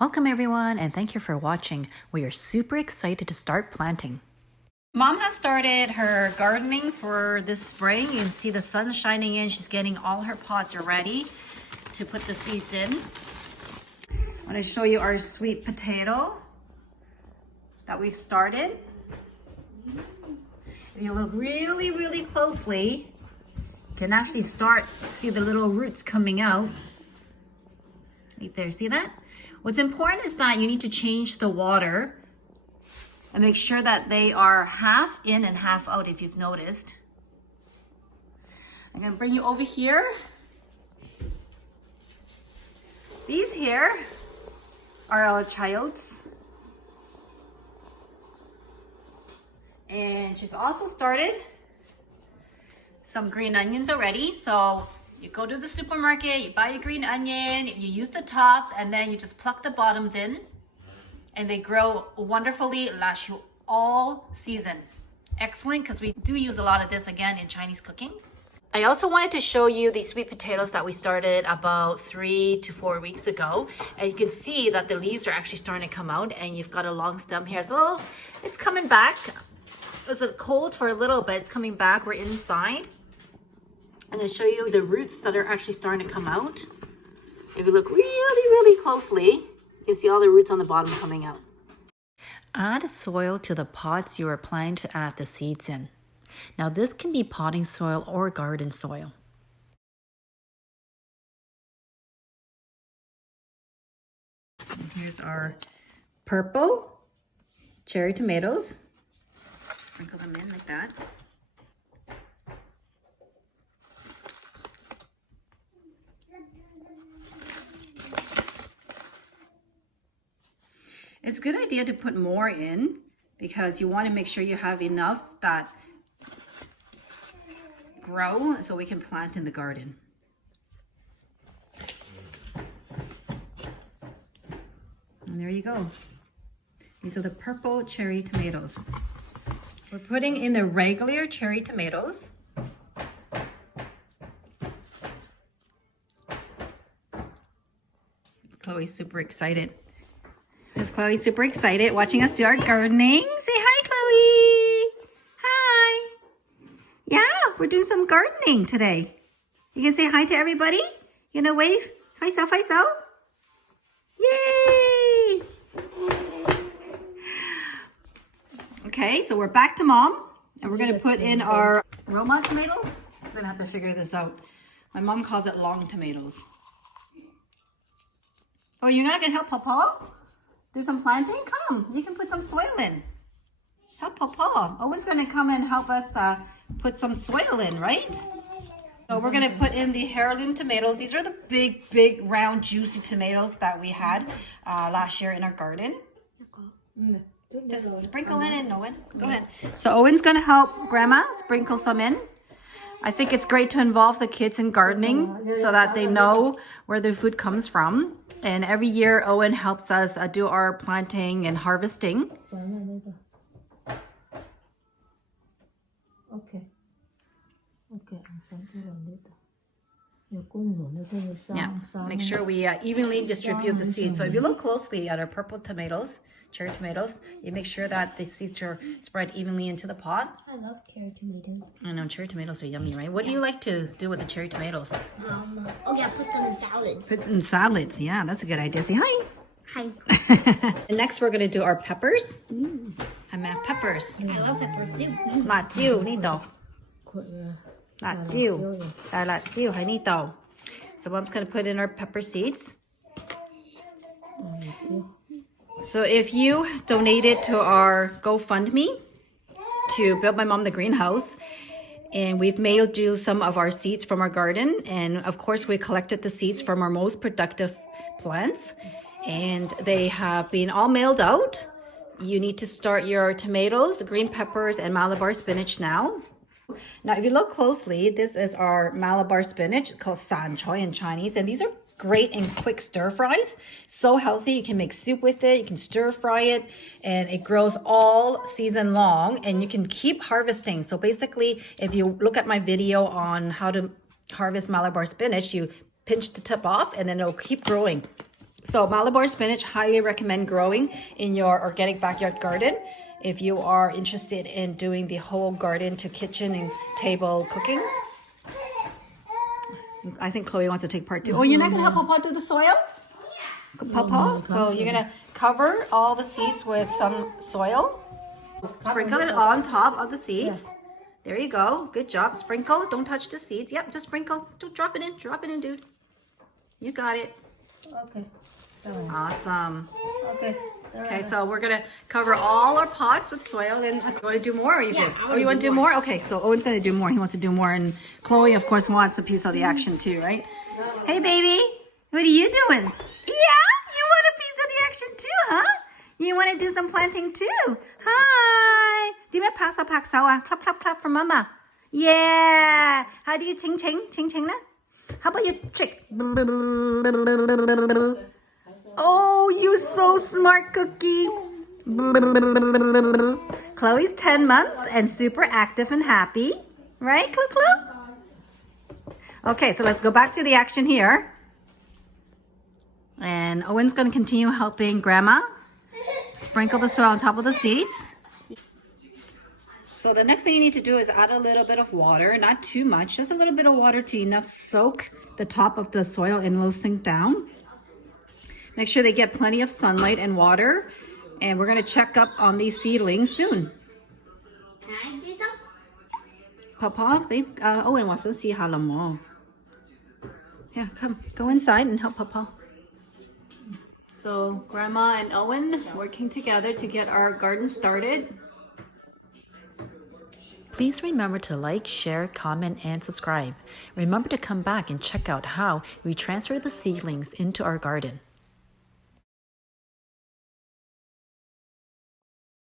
Welcome everyone, and thank you for watching. We are super excited to start planting. Mom has started her gardening for this spring. You can see the sun shining in. She's getting all her pots ready to put the seeds in. I'm going to show you our sweet potato that we've started. If you look really closely, you can actually see the little roots coming out. Right there, see that? What's important is that you need to change the water and make sure that they are half in and half out, if you've noticed. I'm gonna bring you over here. These here are our childs. And she's also started some green onions already. So you go to the supermarket, you buy a green onion, you use the tops, and then you just pluck the bottoms in, and they grow wonderfully, last you all season. Excellent, because we do use a lot of this again in Chinese cooking. I also wanted to show you these sweet potatoes that we started about 3 to 4 weeks ago. And you can see that the leaves are actually starting to come out, and you've got a long stem here. So it's coming back. It was cold for a little bit. It's coming back. We're inside. I'm going to show you the roots that are actually starting to come out. If you look really closely, you can see all the roots on the bottom coming out. Add soil to the pots you are planning to add the seeds in. Now this can be potting soil or garden soil. And here's our purple cherry tomatoes. Sprinkle them in like that. It's a good idea to put more in because you want to make sure you have enough that grow so we can plant in the garden. And there you go. These are the purple cherry tomatoes. We're putting in the regular cherry tomatoes. Chloe's super excited. Is Chloe super excited watching us do our gardening? Say hi, Chloe. Hi. Yeah, we're doing some gardening today. You can say hi to everybody? You gonna wave? Hi, so. Yay! Okay, so we're back to Mom. And we're gonna put in our Roma tomatoes. We're gonna have to figure this out. My mom calls it long tomatoes. Oh, you're not gonna help Papa? Do some planting? Come, you can put some soil in. Help Papa. Owen's gonna come and help us put some soil in, right? So we're gonna put in the heirloom tomatoes. These are the big, round, juicy tomatoes that we had last year in our garden. Just sprinkle in, Owen. Go ahead. So Owen's gonna help Grandma sprinkle some in. I think it's great to involve the kids in gardening so that they know where the food comes from. And every year, Owen helps us do our planting and harvesting. Okay. Yeah, make sure we evenly distribute the seeds. So if you look closely at our purple tomatoes, cherry tomatoes, you make sure that the seeds are spread evenly into the pot. I love cherry tomatoes. I know, cherry tomatoes are yummy, right? What do you like to do with the cherry tomatoes? Oh yeah, put them in salads. Put in salads, yeah, that's a good idea. Say hi. Hi. And next we're gonna do our peppers. I'm at peppers. I love peppers too. 辣椒呢度，辣椒，大辣椒喺呢度。So Mom's gonna put in our pepper seeds. So if you donated to our GoFundMe to build my mom the greenhouse, and we've mailed you some of our seeds from our garden, and of course we collected the seeds from our most productive plants, and they have been all mailed out. You need to start your tomatoes, the green peppers, and Malabar spinach now. Now, if you look closely, this is our Malabar spinach. It's called san choy in Chinese, and these are great and quick stir fries. So healthy. You can make soup with it. You can stir fry it, and it grows all season long, and you can keep harvesting. So basically, if you look at my video on how to harvest Malabar spinach, you pinch the tip off, and then it'll keep growing. So Malabar spinach, highly recommend growing in your organic backyard garden. If you are interested in doing the whole garden to kitchen and table cooking. I think Chloe wants to take part too. Oh, you're not going to help Papa do the soil? Papa? So you're going to cover all the seeds with some soil. Sprinkle it on top of the seeds. There you go. Good job. Sprinkle. Don't touch the seeds. Yep, just sprinkle. Don't drop it in. Drop it in, dude. You got it. Okay. Awesome. Okay. Okay, so we're gonna cover all our pots with soil. And you want to do more, or you good? Oh, you want to do more? Okay, so Owen's gonna do more. He wants to do more, and Chloe, of course, wants a piece of the action too, right? Hey, baby, what are you doing? Yeah, you want a piece of the action too, huh? You want to do some planting too? Hi. Di ba pa sa paksaw? Clap, clap, clap for mama. Yeah. How do you ching ching? Ching ching na? How about your trick? Oh, you so smart, Cookie. Chloe's 10 months and super active and happy. Right, Clu? Okay, so let's go back to the action here. And Owen's going to continue helping Grandma sprinkle the soil on top of the seeds. So the next thing you need to do is add a little bit of water, not too much, just a little bit of water to enough soak the top of the soil and it'll sink down. Make sure they get plenty of sunlight and water. And we're going to check up on these seedlings soon. Can I do some? Papa, babe, Owen wants to see how. Yeah, come, go inside and help Papa. So Grandma and Owen working together to get our garden started. Please remember to like, share, comment, and subscribe. Remember to come back and check out how we transfer the seedlings into our garden.